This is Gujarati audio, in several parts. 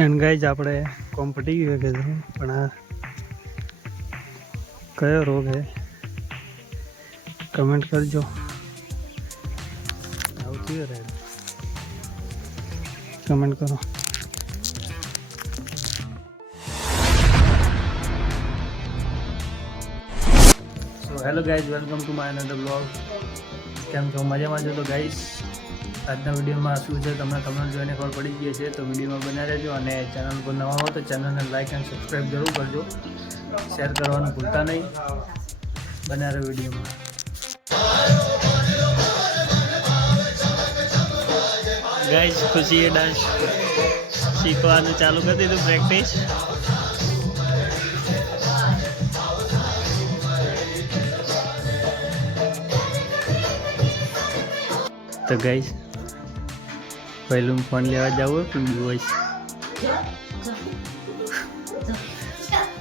એન્ડ ગાઈઝ આપણે કોમ્પટી ગયું કીધું પણ આ કયો રોગ હે કમેન્ટ કરજો. આવતી રહે કમેન્ટ કરો. So hello guys, welcome to my another blog. કેમ છો? મજામાં છો? તો ગાઈઝ આજના વિડીયોમાં શું છે તમને કમેન્ટ જોઈને ખબર પડી ગઈ છે, તો વિડીયોમાં બના રહેજો. અને ચેનલ પર નવા હો તો ચેનલને લાઈક એન્ડ સબસ્ક્રાઈબ જરૂર કરજો. શેર કરવાનું ભૂલતા નહીં. બના રહે વિડીયોમાં. ગાઈઝ ખુશીએ ડાન્સ શીખવાનું ચાલુ કરી દીધું, પ્રેક્ટિસ. તો ગાઈઝ પહેલું ફોન લેવા જવું પણ વોઇસ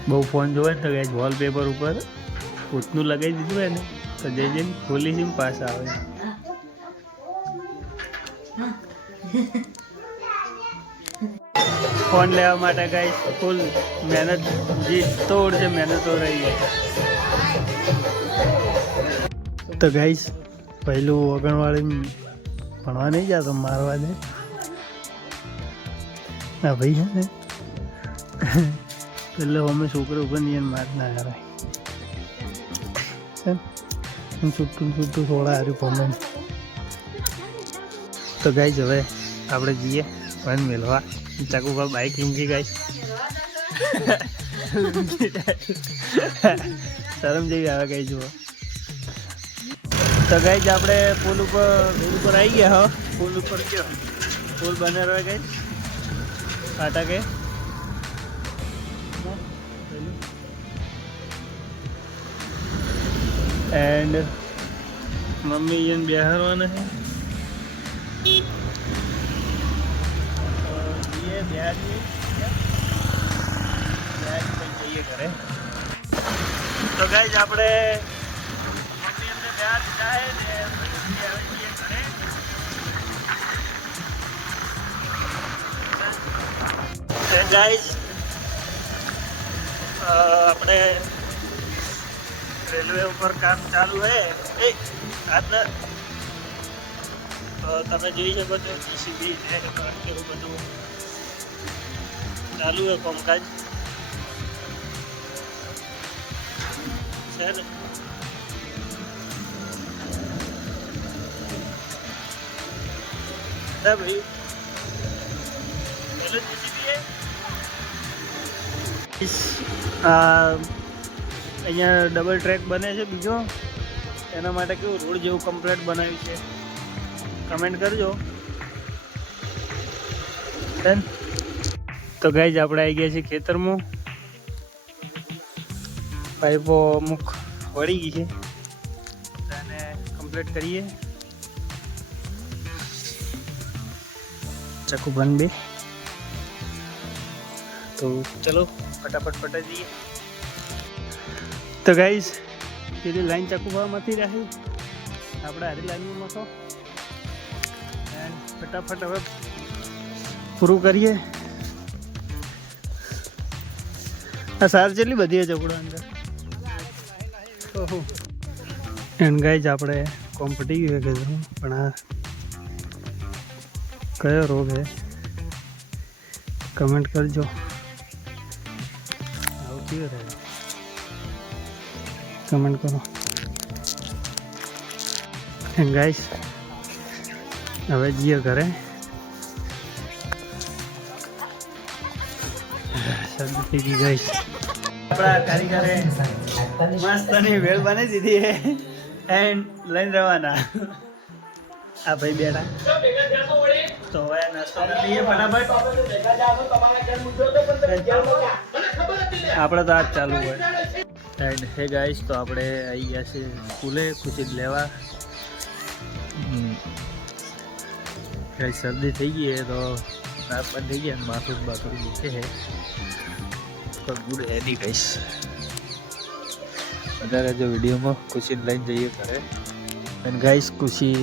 બહુ ફોન જોવે ને તો ગાઈઝ વોલપેપર ઉપર ભૂતનું લગાવી દીધું હોય ને તો જઈને ખોલી પાસ આવે. ફોન લેવા માટે ગાઈઝ ફૂલ મહેનત, જે તોડ છે મહેનત તો રહી છે. તો ગાઈઝ પહેલું ઓગણવાળી ભણવા નહીં જતો, મારવા દે. હા ભાઈ છે ને પેલો અમે છોકરો ઉપર નહીં માર ના કરાય. છૂટું થોડા હાર્યું ફોમે. તો ગાઈઝ હવે આપણે જઈએ ફોન મેળવા. ચાકુ પર બાઇક રૂંગી ગાઈઝ શરમ જેવી આવે ગાઈ જુઓ. તો ગાઈઝ આપણે પુલ ઉપર આવી ગયા. હો પુલ ઉપર ગયો, પુલ બને રહ્યો ગાઈઝ કાંટા કે. એન્ડ મમ્મી એને બિહારવાના છે. જઈએ ઘરે. તો ગાઈઝ આપણે મમ્મી એમને બિહાર જાય ને જઈએ ઘરે. ગાઈઝ આપણે રેલવે ઉપર કામ ચાલુ છે. આજના તમે જોઈ શકો છો જીસીબી ને એવું બધું ચાલુ છે કામકાજ છે ને. ભાઈ પેલો જીસીબી અહીંયા ડબલ ટ્રેક બને છે બીજો, એના માટે કેવું રોડ જેવું કમ્પ્લીટ બનાવ્યું છે. કમેન્ટ કરજો. તો ગાઈઝ આપણે આવી ગયા છીએ ખેતરમાં. પાઇપો અમુક વળી ગઈ છે, એને કમ્પ્લીટ કરીએ. ચાકુ બન બે તો ચલો ફટાફટ પટાઈ દઈએ. તો ગાઈઝ પેલી લાઈન ચાકુ ભાવમાંથી રહી, આપણે હારી લાઈનમાં મથો એન્ડ ફટાફટ હવે પૂરું કરીએ. આ સાર જેટલી બધી ચોકડો અંદર. ઓહો એન્ડ ગાઈઝ આપણે કોમ્પટી ગયું કીધું પણ આ કયો રોગ હે કમેન્ટ કરજો. આવતી રહે કમેન્ટ કરો. એન્ડ ગાઈઝ હવે જઈએ ઘરે. ગાઈઝ આપણા કારીગરે મસ્તની વેળ બનાવી દીધી છે એન્ડ લઈને રવાના. આ ભાઈ બેઠા તો હવે નાસ્તો કરી લઈએ ફટાફટ. આપણે તો આજ ચાલુ હોય. એન્ડ હે ગાઈઝ તો આપણે આવી ગયા છે સ્કૂલે ખુશી લેવા. કઈ શરદી થઈ ગઈ છે તો રાત બંધ થઈ ગયા, માથું દુખે છે. ગુડ એની ગાઈઝ વધારે જો વિડીયોમાં ખુશીને લઈને જઈએ ઘરે. અને ગાઈઝ ખુશી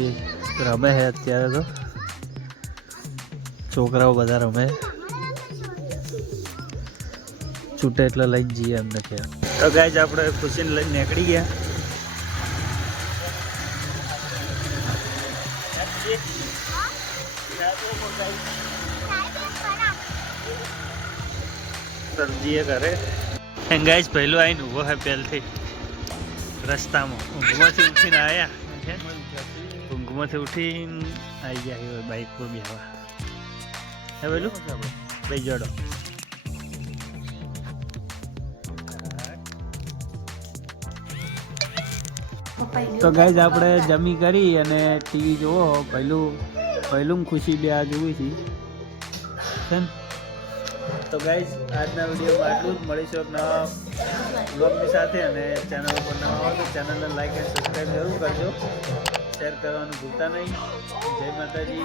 રમે છે અત્યારે, તો છોકરાઓ બધા રમે. છૂટે એટલે લઈ જ જઈએ એમ નથી. તો ગાઈઝ આપણે ખુશીને લઈને નીકળી ગયા. સરજીએ કરે ગાઈઝ પહેલું આવીને ઊભો હે પહેલથી રસ્તામાં ઊંઘમાંથી ઉઠીને આવ્યા. ઊંઘમાંથી ઉઠીને આવી ગયા બાઇક પર બેહવા. હે પેલું ભાઈ જોડો. તો ગાઈઝ આપણે જમી કરી અને ટીવી જોવો. પહેલું ખુશી બે આ જોવી છે. તો ગાઈઝ આજના વિડીયોમાં આટલું જ. મળીશું નવા બ્લોગની સાથે. અને ચેનલ ઉપર નવા હોય તો ચેનલને લાઈક અને સબસ્ક્રાઈબ જરૂર કરજો. શેર કરવાનું ભૂલતા નહીં. જય માતાજી.